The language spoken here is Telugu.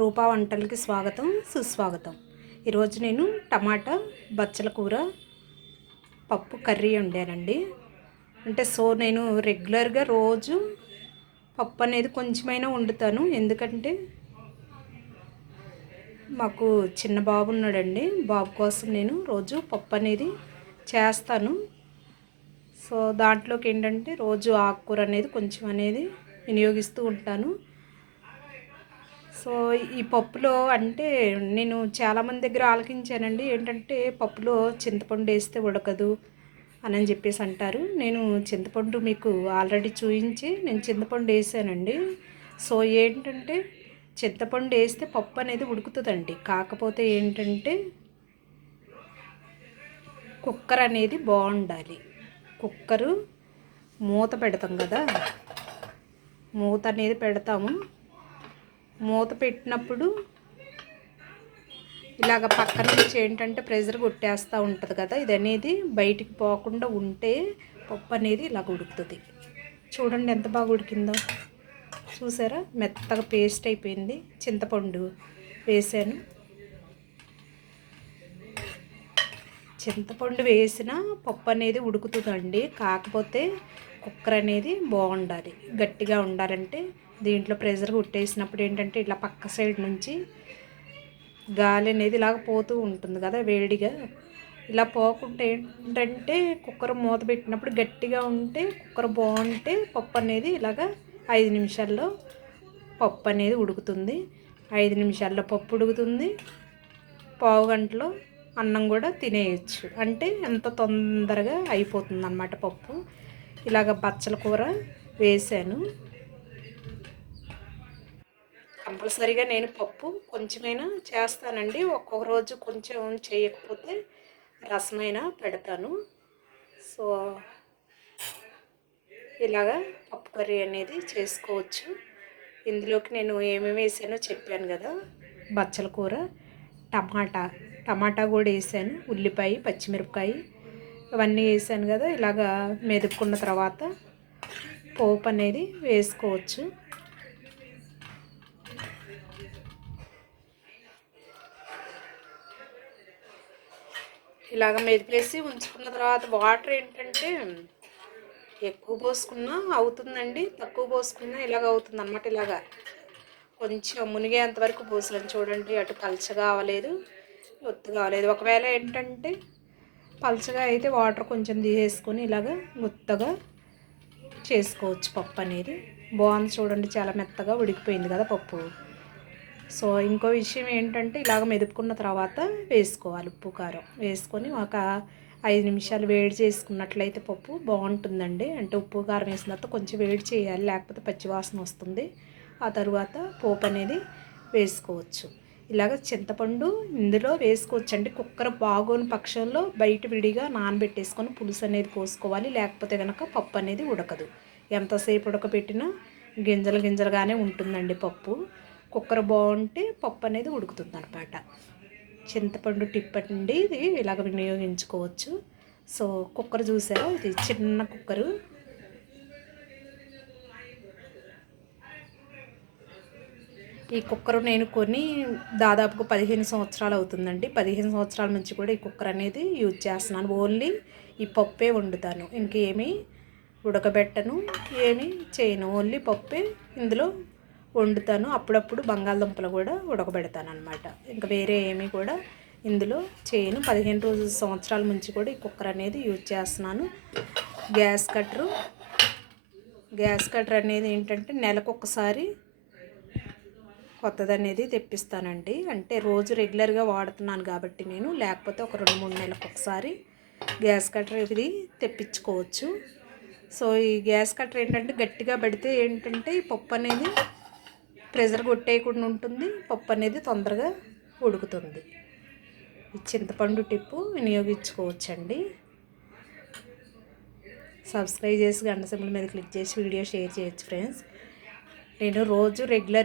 రూపా వంటలకి స్వాగతం సుస్వాగతం. ఈరోజు నేను టమాటా బచ్చల కూర పప్పు కర్రీ వండానండి. నేను రెగ్యులర్గా రోజు పప్పు అనేది కొంచెమైనా వండుతాను. ఎందుకంటే మాకు చిన్న బాబు ఉన్నాడండి. బాబు కోసం నేను రోజు పప్పు అనేది చేస్తాను. దాంట్లోకి ఏంటంటే రోజు ఆకుకూర అనేది కొంచెం అనేది వినియోగిస్తూ ఉంటాను. ఈ పప్పులో అంటే నేను చాలామంది దగ్గర ఆలకించానండి. ఏంటంటే పప్పులో చింతపండు వేస్తే ఉడకదు అని చెప్పేసి అంటారు. నేను చింతపండు మీకు ఆల్రెడీ చూపించి నేను చింతపండు వేసానండి. ఏంటంటే చింతపండు వేస్తే పప్పు అనేది ఉడుకుతుందండి. కాకపోతే ఏంటంటే కుక్కర్ అనేది బాగుండాలి. కుక్కరు మూత పెడతాం కదా, మూత అనేది పెడతాము. మూత పెట్టినప్పుడు ఇలాగ పక్క నుంచి ఏంటంటే ప్రెషర్ కొట్టేస్తూ ఉంటుంది కదా, ఇది అనేది బయటికి పోకుండా ఉంటే పప్పు అనేది ఇలాగ ఉడుకుతుంది. చూడండి ఎంత బాగా ఉడికిందో, చూసారా? మెత్తగా పేస్ట్ అయిపోయింది. చింతపండు వేసాను. చింతపండు వేసిన పప్పు అనేది ఉడుకుతుందండి. కాకపోతే కుక్కర్ అనేది బాగుండాలి, గట్టిగా ఉండాలంటే దీంట్లో ప్రెషర్ కొట్టేసినప్పుడు ఏంటంటే ఇలా పక్క సైడ్ నుంచి గాలి అనేది ఇలాగ పోతూ ఉంటుంది కదా వేడిగా. ఇలా పోకుండా ఏంటంటే కుక్కర్ మూత పెట్టినప్పుడు గట్టిగా ఉంటే కుక్కర్ బాగుంటే పప్పు అనేది ఇలాగ 5 నిమిషాల్లో పప్పు అనేది ఉడుకుతుంది. 5 నిమిషాల్లో పప్పు ఉడుకుతుంది. పావు గంటలో అన్నం కూడా తినేయచ్చు. అంటే ఎంత తొందరగా అయిపోతుంది అన్నమాట పప్పు. ఇలాగ బచ్చల కూర వేసాను. కంపల్సరీగా నేను పప్పు కొంచెమైనా చేస్తానండి. ఒక్కొక్క రోజు కొంచెం చేయకపోతే రసమైనా పెడతాను. ఇలాగా పప్పు కర్రీ అనేది చేసుకోవచ్చు. ఇందులోకి నేను ఏమేమి వేసానో చెప్పాను కదా, బచ్చల కూర, టమాటా కూడా వేసాను, ఉల్లిపాయ, పచ్చిమిరపకాయ ఇవన్నీ వేసాను కదా. ఇలాగా మెదుపుకున్న తర్వాత పోపు అనేది వేసుకోవచ్చు. ఇలాగ మెదిపేసి ఉంచుకున్న తర్వాత వాటర్ ఏంటంటే ఎక్కువ పోసుకున్నా అవుతుందండి, తక్కువ పోసుకున్నా ఇలాగ అవుతుంది అన్నమాట. ఇలాగా కొంచెం మునిగేంత వరకు పోసాను. చూడండి, అటు పలచగా అవ్వలేదు, ఒత్తుగా అవ్వలేదు. ఒకవేళ ఏంటంటే పలచగా అయితే వాటర్ కొంచెం తీసేసుకొని ఇలాగ గుత్తగా చేసుకోవచ్చు. పప్పు అనేది బాగుంది. చూడండి, చాలా మెత్తగా ఉడికిపోయింది కదా పప్పు. ఇంకో విషయం ఏంటంటే ఇలాగ మెదుపుకున్న తర్వాత వేసుకోవాలి ఉప్పు కారం వేసుకొని ఒక 5 నిమిషాలు వేడి చేసుకున్నట్లయితే పప్పు బాగుంటుందండి. అంటే ఉప్పు కారం వేసిన తర్వాత కొంచెం వేడి చేయాలి, లేకపోతే పచ్చివాసన వస్తుంది. ఆ తర్వాత పోపు అనేది వేసుకోవచ్చు. ఇలాగ చింతపండు ఇందులో వేసుకోవచ్చండి. కుక్కర్ బాగోని పక్షంలో బయట విడిగా నానబెట్టేసుకొని పులుసు అనేది పోసుకోవాలి. లేకపోతే కనుక పప్పు అనేది ఉడకదు. ఎంతసేపు ఉడకబెట్టినా గింజలుగానే ఉంటుందండి పప్పు. కుక్కర్ బాగుంటే పప్పు అనేది ఉడుకుతుంది అన్నమాట. చింతపండు టిప్ అండి ఇది, ఇలాగ వినియోగించుకోవచ్చు. కుక్కర్ చూసారా, ఇది చిన్న కుక్కరు. ఈ కుక్కర్ నేను కొని దాదాపుగా 15 సంవత్సరాలు అవుతుందండి. 15 సంవత్సరాల నుంచి కూడా ఈ కుక్కర్ అనేది యూజ్ చేస్తున్నాను. ఓన్లీ ఈ పప్పే వండుతాను, ఇంకేమీ ఉడకబెట్టను, ఏమీ చేయను. ఓన్లీ పప్పే ఇందులో వండుతాను. అప్పుడప్పుడు బంగాళదుంపలు కూడా ఉడకబెడతాను అనమాట. ఇంకా వేరే ఏమీ కూడా ఇందులో చేయను. 15 సంవత్సరాల నుంచి కూడా ఈ కుక్కర్ అనేది యూజ్ చేస్తున్నాను. గ్యాస్ కట్టర్ అనేది ఏంటంటే నెలకొకసారి కొత్తది అనేది తెప్పిస్తానండి. అంటే రోజు రెగ్యులర్గా వాడుతున్నాను కాబట్టి నేను, లేకపోతే ఒక 2-3 నెలలకు ఒకసారి గ్యాస్ కట్టర్ ఇది తెప్పించుకోవచ్చు. ఈ గ్యాస్ కట్టర్ ఏంటంటే గట్టిగా పెడితే ఏంటంటే ఈ పప్పు అనేది ప్రెషర్ కొట్టేయకుండా ఉంటుంది. పప్పు అనేది తొందరగా ఉడుకుతుంది. ఈ చింతపండు టిప్పు వినియోగించుకోవచ్చండి. సబ్స్క్రైబ్ చేసి గంట సింబల్ మీద క్లిక్ చేసి వీడియో షేర్ చేయొచ్చు ఫ్రెండ్స్. నేను రోజు రెగ్యులర్